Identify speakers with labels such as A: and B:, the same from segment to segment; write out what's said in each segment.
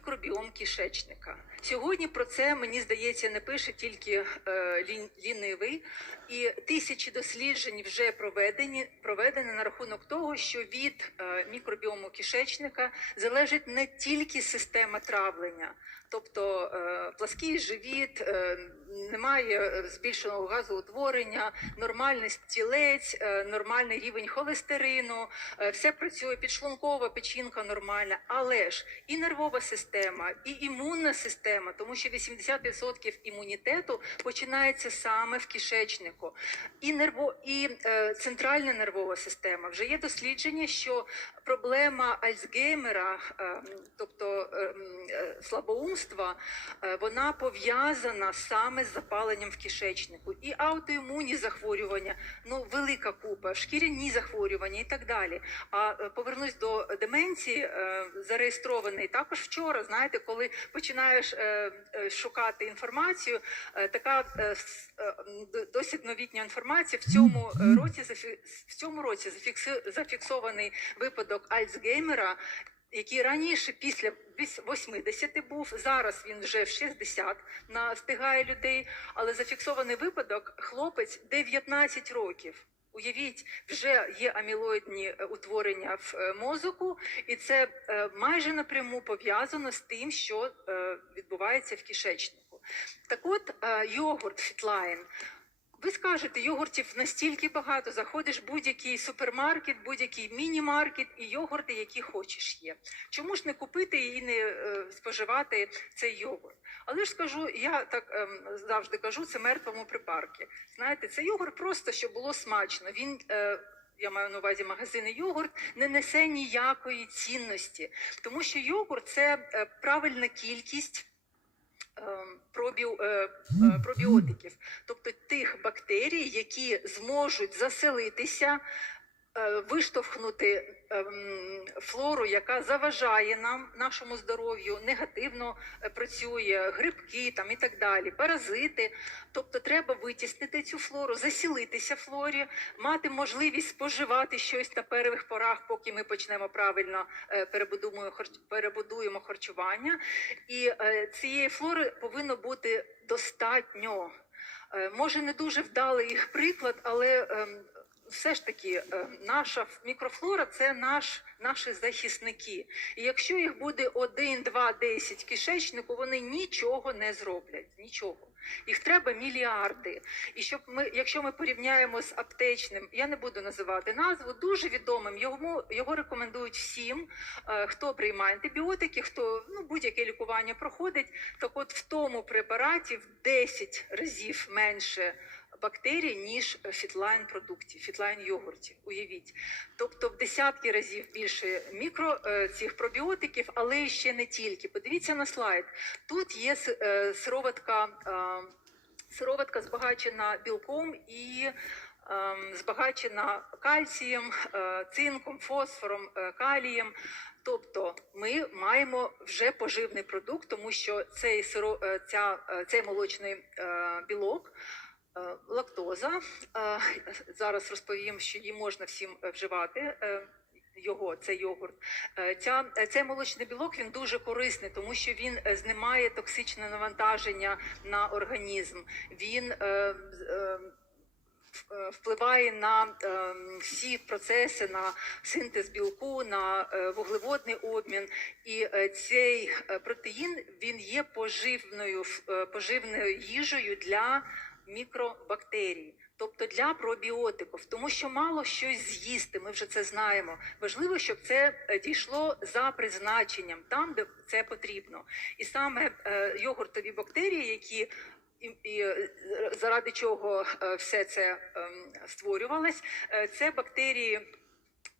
A: Мікробіом кишечника. Сьогодні про це мені здається не пише тільки е, лін, лінивий, і тисячі досліджень вже проведені проведені на рахунок того, що від е, мікробіому кишечника залежить не тільки система травлення, тобто е, плаский живіт, е, немає збільшеного газоутворення, нормальний стілець, е, нормальний рівень холестерину, все працює підшлункова печінка нормальна, але ж і нервова система, і імунна система, тому що 80% імунітету починається саме в кишечнику, і нерво, і центральна нервова система. Вже є дослідження, що проблема Альцгеймера, е, тобто е, е, слабоумства, вона пов'язана саме з запаленням в кишечнику. І аутоімунні захворювання, ну велика купа, шкіряні захворювання і так далі. А повернусь до деменції, зареєстрований також вчора. Знаєте, коли починаєш шукати інформацію, така досить новітня інформація в цьому році в цьому році зафіксований випадок Альцгеймера. Який раніше після віс- 80 був, зараз він вже в 60 настигає людей, але зафіксований випадок хлопець 19 років. Уявіть, вже є амілоїдні е, утворення в е, мозоку, і це е, майже напряму пов'язано з тим, що відбувається в кишечнику. Так от, йогурт Фітлайн. Ви скажете, йогуртів настільки багато, заходиш в будь-який супермаркет, будь-який міні-маркет, і йогурти, які хочеш, є. Чому ж не купити і не е, споживати цей йогурт? Але ж скажу, я так ем, завжди кажу, це мертвому припарки. Знаєте, це йогурт просто щоб було смачно. Він е, я маю на увазі магазини йогурт, не несе ніякої цінності, тому що йогурт це е, правильна кількість. Ем, пробіо- е, е, пробіотиків, тобто тих бактерій, які зможуть заселитися, виштовхнути ем, флору, яка заважає нам, нашому здоров'ю, негативно е, працює, грибки там і так далі, паразити. Тобто треба витіснити цю флору, засілитися флорі, мати можливість споживати щось на перших порах, поки ми почнемо правильно е, перебудуємо, харч- перебудуємо харчування. І е, цієї флори повинно бути достатньо. Е, Може, не дуже вдалий їх приклад, але ем, все ж таки е, наша мікрофлора це наш, наші захисники. І якщо їх буде один, два, десять в кишечнику, вони нічого не зроблять. Нічого. Їх треба мільярди. І щоб ми, якщо ми порівняємо з аптечним, я не буду називати назву, дуже відомим. Його, його рекомендують всім, е, хто приймає антибіотики, хто ну, будь-яке лікування проходить. Так от в тому препараті в 10 разів менше бактерій, ніж фітлайн продуктів, фітлайн йогуртів. Уявіть. Тобто в десятки разів більше мікро е, цих пробіотиків, але ще не тільки. Подивіться на слайд. Тут є е, сироватка, е, сироватка збагачена білком і збагачена кальцієм, е, цинком, фосфором, е, калієм. Тобто ми маємо вже поживний продукт, тому що цей сиро, е, ця, е, цей молочний е, білок. Е, Лактоза Е, зараз розповім, що її можна всім е, вживати. Його це йогурт. Ця цей молочний білок він дуже корисний, тому що він знімає токсичне навантаження на організм. Він е, е, впливає на е, всі процеси, на синтез білку, на вуглеводний обмін. І цей протеїн він є поживною поживною їжею для мікробактерій. Тобто для пробіотиків, тому що мало щось з'їсти, ми вже це знаємо. Важливо, щоб це е, дійшло за призначенням, там, де це потрібно. І саме е, йогуртові бактерії, які і, і е, заради чого все це ем, створювалось, це бактерії.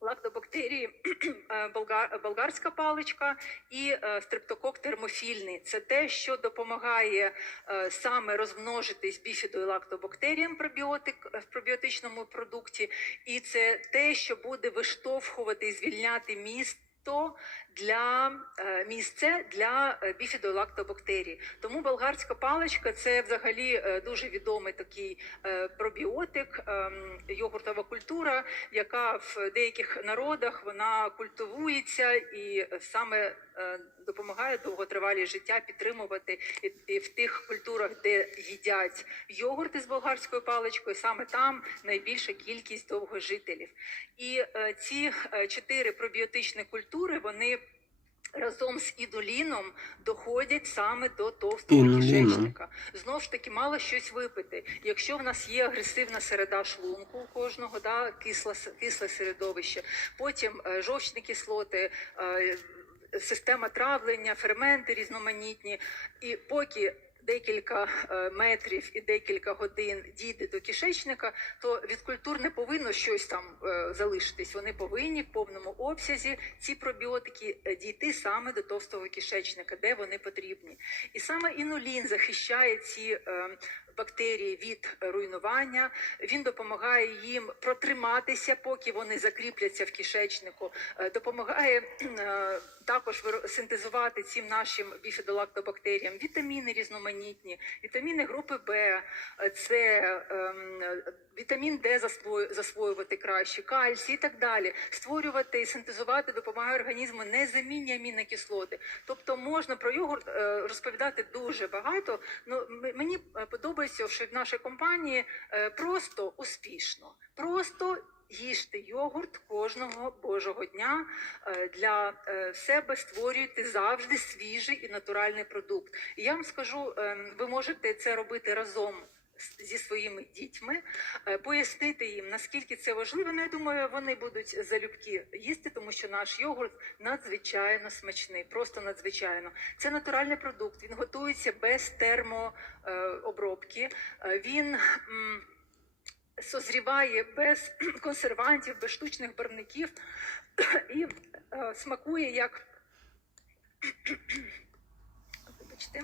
A: Лактобактерії, е, болгар, болгарська паличка і е, стрептокок термофільний. Це те, що допомагає е, саме розмножитись біфідою лактобактеріям пробіотик в пробіотичному продукті, і це те, що буде виштовхувати і звільняти місто для е, місце для біфідолактобактерії, біфідолактобактерій. Тому болгарська паличка це взагалі е, дуже відомий такий е, пробіотик, ем, йогуртова культура, яка в деяких народах вона культивується і саме е, допомагає довготривалі життя підтримувати і, в тих культурах, де їдять йогурти з болгарською паличкою, саме там найбільша кількість довгожителів. І е, ці е, чотири пробіотичні культури вони. Разом з ідоліном доходять саме до товстого
B: Інуліном.
A: кишечника. Знову ж таки, мало щось випити. Якщо в нас є агресивна середа шлунку у кожного, да, кисле, кисле середовище, потім е, жовчні кислоти, е, система травлення, ферменти різноманітні. І поки декілька е, метрів і декілька годин дійде до кишечника, то від культур не повинно щось там е, залишитись. Вони повинні в повному обсязі ці пробіотики е, дійти саме до товстого кишечника, де вони потрібні. І саме інулін захищає ці бактерії від руйнування. Він допомагає їм протриматися, поки вони закріпляться в кишечнику. Е, Допомагає е, також синтезувати цим нашим біфідолактобактеріям вітаміни різноманітні, вітаміни групи Б, е, С, ем, вітамін Д засвоювати краще, кальцій і так далі. Створювати і синтезувати допомагає організму незамінні амінокислоти. Тобто можна про йогурт е, розповідати дуже багато. Ну мені подобається, що в нашій компанії е, просто успішно, просто. Їжте йогурт кожного божого дня е, для е, себе створюйте завжди свіжий і натуральний продукт. І я вам скажу, ем, ви можете це робити разом зі своїми дітьми, е, пояснити їм, наскільки це важливо. Ну, я думаю, вони будуть залюбки їсти, тому що наш йогурт надзвичайно смачний, просто надзвичайно. Це натуральний продукт. Він готується без термообробки. Він созріває без консервантів, без штучних барвників і е, смакує як. Вибачте.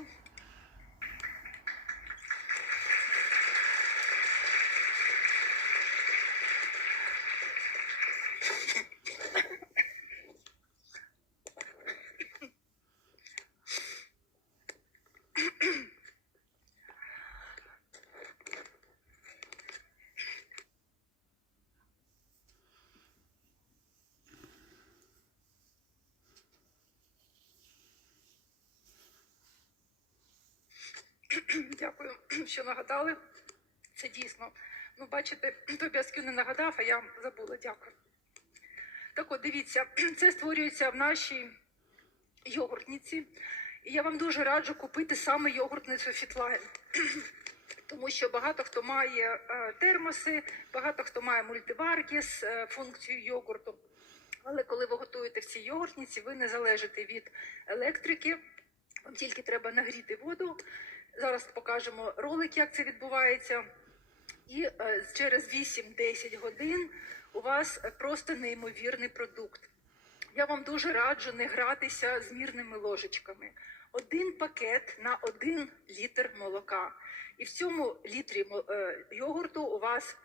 A: Дякую, що нагадали. Це дійсно. Ну, бачите, Тобіаскю не нагадав, а я забула. Дякую. Так от, дивіться, це створюється в нашій йогуртниці. І я вам дуже раджу купити саме йогуртницю Фітлайн. Тому що багато хто має е, термоси, багато хто має мультиварки з е, функцією йогурту. Але коли ви готуєте в цій йогуртниці, ви не залежите від електрики. Вам тільки треба нагріти воду. Зараз покажемо ролик, як це відбувається. І е, через 8-10 годин у вас просто неймовірний продукт. Я вам дуже раджу не гратися з мірними ложечками. Один пакет на один літр молока. І в цьому літрі е, йогурту у вас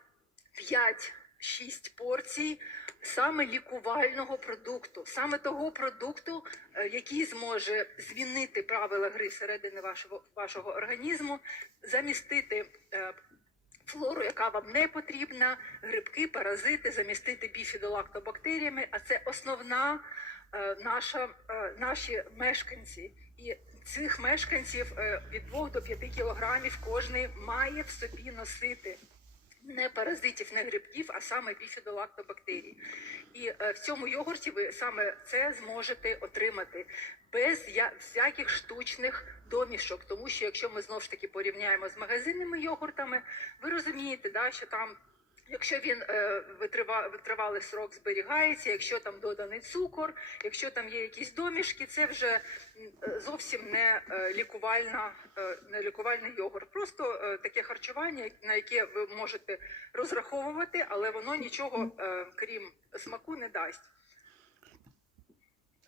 A: 5-6 порцій саме лікувального продукту, саме того продукту, е, який зможе змінити правила гри всередини вашого, вашого організму, замістити е, флору, яка вам не потрібна, грибки, паразити, замістити біфідолактобактеріями, а це основна е, наша, наші мешканці. І цих мешканців від 2 до 5 кілограмів кожний має в собі носити не паразитів, не грибків, а саме біфідолактобактерій. І е, в цьому йогурті ви саме це зможете отримати без всяких штучних домішок. Тому що якщо ми знову ж таки порівняємо з магазинними йогуртами, ви розумієте, да, що там. Якщо він е, витрива, витривалий срок зберігається, якщо там доданий цукор, якщо там є якісь домішки, це вже е, зовсім не е, лікувальна, е, не лікувальний йогурт. Просто е, таке харчування, на яке ви можете розраховувати, але воно нічого е, крім смаку не дасть.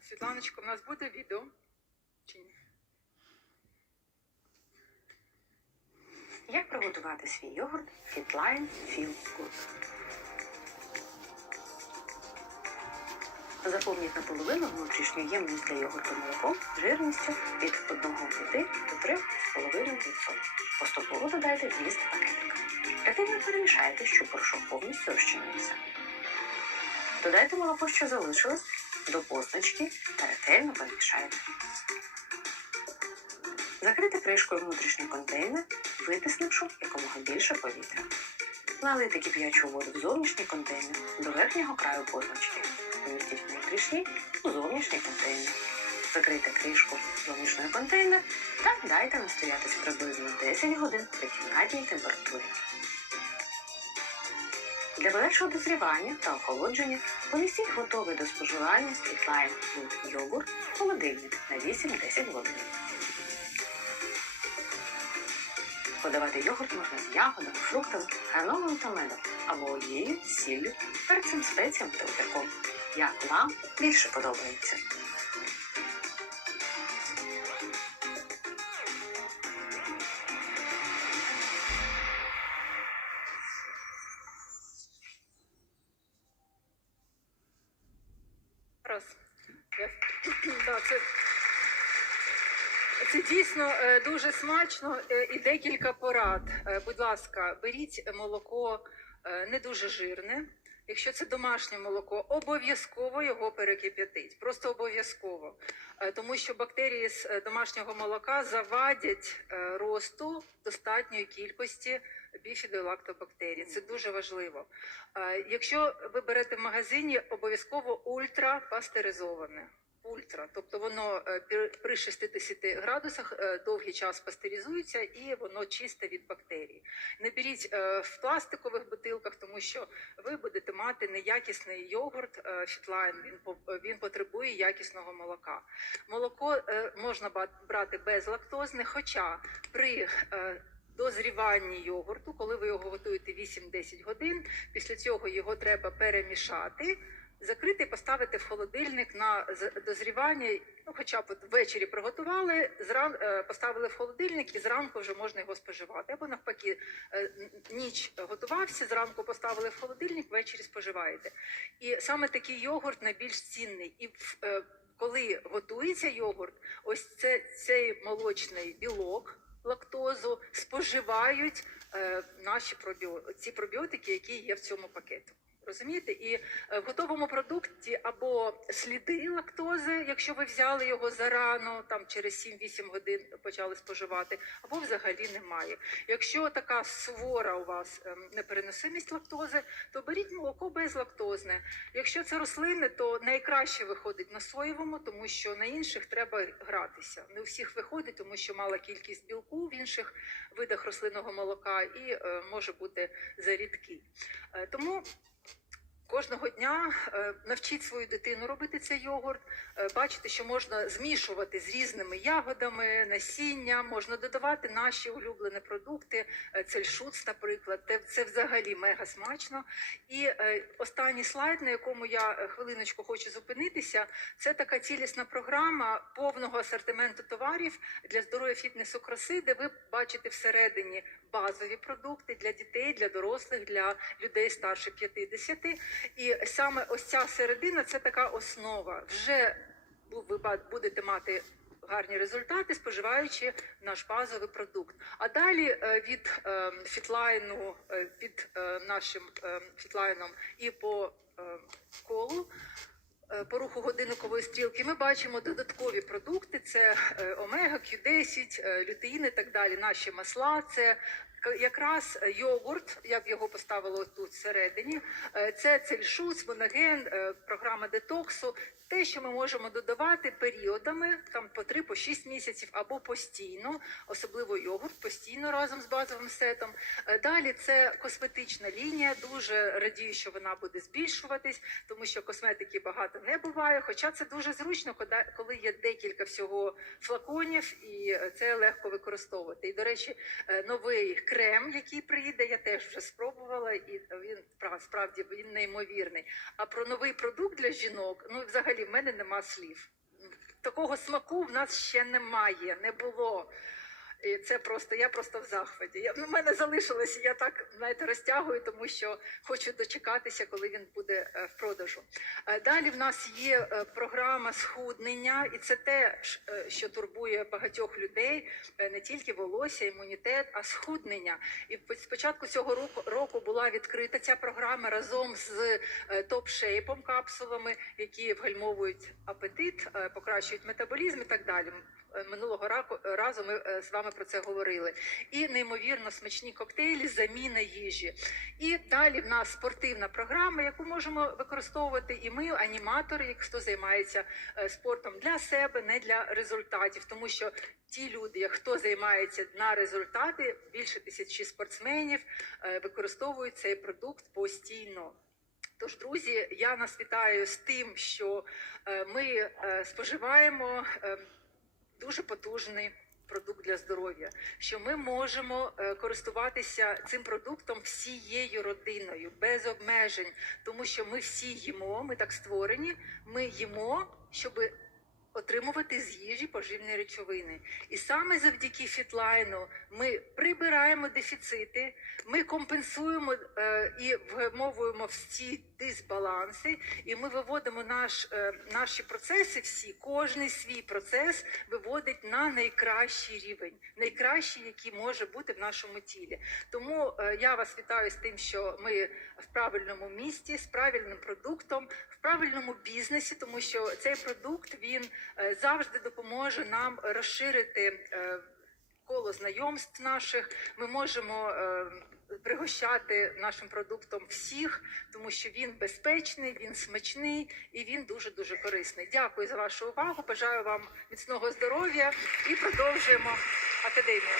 A: Світланочко, в нас буде відео чи ні?
C: Як приготувати свій йогурт Fitline Feel Good?
B: Заповніть наполовину внутрішню ємність для йогурту молоком жирністю від 1,5 до 3,5%. Поступово додайте 200 пакетика. Ретельно перемішайте, щоб порошок повністю розчинився. Додайте молоко, що залишилось, до позначки та ретельно перемішайте. Закрити кришкою внутрішній контейнер, витиснувши якомога більше повітря. Налийте кип'ячу воду в зовнішній контейнер до верхнього краю позначки. Помістіть внутрішній у зовнішній контейнер. Закрийте кришку зовнішнього контейнера та дайте настоятись приблизно 10 годин при кімнатній температурі. Для подальшого дозрівання та охолодження помістіть готовий до споживання стрітлайн йогурт в холодильник на 8-10 годин. Подавати йогурт можна з ягодами, фруктами, гранолою та медом або олією, сіллю, перцем, спеціями та утирком. Як вам більше подобається?
A: Раз. Да, це... це дійсно е, дуже смачно е, і декілька порад. Е, Будь ласка, беріть молоко не дуже жирне. Якщо це домашнє молоко, обов'язково його перекип'ятить. Просто обов'язково. Тому що бактерії з домашнього молока завадять росту достатньої кількості біфідолактобактерій. Це дуже важливо. Якщо ви берете в магазині, обов'язково ультрапастеризоване. Ультра, тобто воно е, при 60 градусах е, довгий час пастеризується і воно чисте від бактерій. Не беріть е, в пластикових бутилках, тому що ви будете мати неякісний йогурт фітлайн. Він він потребує якісного молока. Молоко можна брати безлактозне, хоча при дозріванні йогурту, коли ви його готуєте 8-10 годин, після цього його треба перемішати. Закрити поставити в холодильник на дозрівання. Ну, хоча б ввечері приготували, зран е, поставили в холодильник і зранку вже можна його споживати. Або навпаки, е, ніч готувався, зранку поставили в холодильник, ввечері споживаєте. І саме такий йогурт найбільш цінний. І е, коли готується йогурт, ось це цей молочний білок. Лактозу споживають е, наші пробіо... ці пробіотики, які є в цьому пакету. Розумієте? І е, в готовому продукті або сліди лактози, якщо ви взяли його зарано, там через 7-8 годин почали споживати, або взагалі немає. Якщо така сувора у вас ем, непереносимість лактози, то беріть молоко безлактозне. Якщо це рослини, то найкраще виходить на соєвому, тому що на інших треба гратися. Не у всіх виходить, тому що мала кількість білку в інших видах рослинного молока і е, може бути зарідкий. Е, тому Кожного дня е, навчіть свою дитину робити цей йогурт. Е, Бачите, що можна змішувати з різними ягодами, насіння, можна додавати наші улюблені продукти, е, цельшуц, наприклад. Це, взагалі мега смачно. І останній слайд, на якому я хвилиночку хочу зупинитися, це така цілісна програма повного асортименту товарів для здоров'я фітнесу краси, де ви бачите всередині базові продукти для дітей, для дорослих, для людей старше 50. І саме ось ця середина це така основа. Вже ви будете мати гарні результати, споживаючи наш базовий продукт. А далі е, від е, фітлайну, е, під е, нашим фітлайном і по колу. По руху годинникової стрілки ми бачимо додаткові продукти: це омега, Q10, е, лютеїни і так далі. Наші масла, це якраз е, йогурт, я б його поставила тут всередині. Е, Це цельшуц, моноген, е, програма детоксу. Те, що ми можемо додавати періодами, там по 3 по 6 місяців або постійно, особливо йогурт, постійно разом з базовим сетом. Е, Далі це косметична лінія. Дуже радію, що вона буде збільшуватись, тому що косметики багато не буває. Хоча це дуже зручно, коли- є декілька всього флаконів, і е, це легко використовувати. І до речі, е, новий крем, який прийде, я теж вже спробувала, і він пра- справді він неймовірний. А про новий продукт для жінок, ну взагалі в мене нема слів. Такого смаку в нас ще немає, не було. І це просто я просто в захваті. Я, ну, в мене залишилося, я так знаєте, розтягую, тому що хочу дочекатися, коли він буде е, в продажу. Е, Далі в нас є е, програма схуднення, і це те, що турбує багатьох людей, не тільки волосся, імунітет, а схуднення. І по- спочатку цього року, року була відкрита ця програма разом з топ-шейпом капсулами, які вгальмовують апетит, покращують метаболізм і так далі. Е, Минулого раку разу ми е, з вами про це говорили. І неймовірно смачні коктейлі, заміна їжі. І далі в нас спортивна програма, яку можемо використовувати і ми, аніматори, хто займається е, спортом для себе, не для результатів, тому що ті люди, хто займається на результати, більше тисячі спортсменів е, використовують цей продукт постійно. Тож, друзі, я нас вітаю з тим, що е, ми е, споживаємо е, дуже потужний продукт для здоров'я, що ми можемо е, користуватися цим продуктом всією родиною без обмежень, тому що ми всі їмо, ми так створені, ми їмо, щоб отримувати з їжі поживні речовини. І саме завдяки фітлайну ми прибираємо дефіцити, ми компенсуємо е, і вгамовуємо всі дисбаланси, і ми виводимо наш, е, наші процеси всі, кожний свій процес виводить на найкращий рівень, найкращий, який може бути в нашому тілі. Тому е, я вас вітаю з тим, що ми в правильному місті, з правильним продуктом, в правильному бізнесі, тому що цей продукт він завжди допоможе нам розширити. е, Коло знайомств наших ми можемо е, пригощати нашим продуктом всіх, тому що він безпечний, він смачний і він дуже дуже корисний. Дякую за вашу увагу. Бажаю вам міцного здоров'я і продовжуємо академію.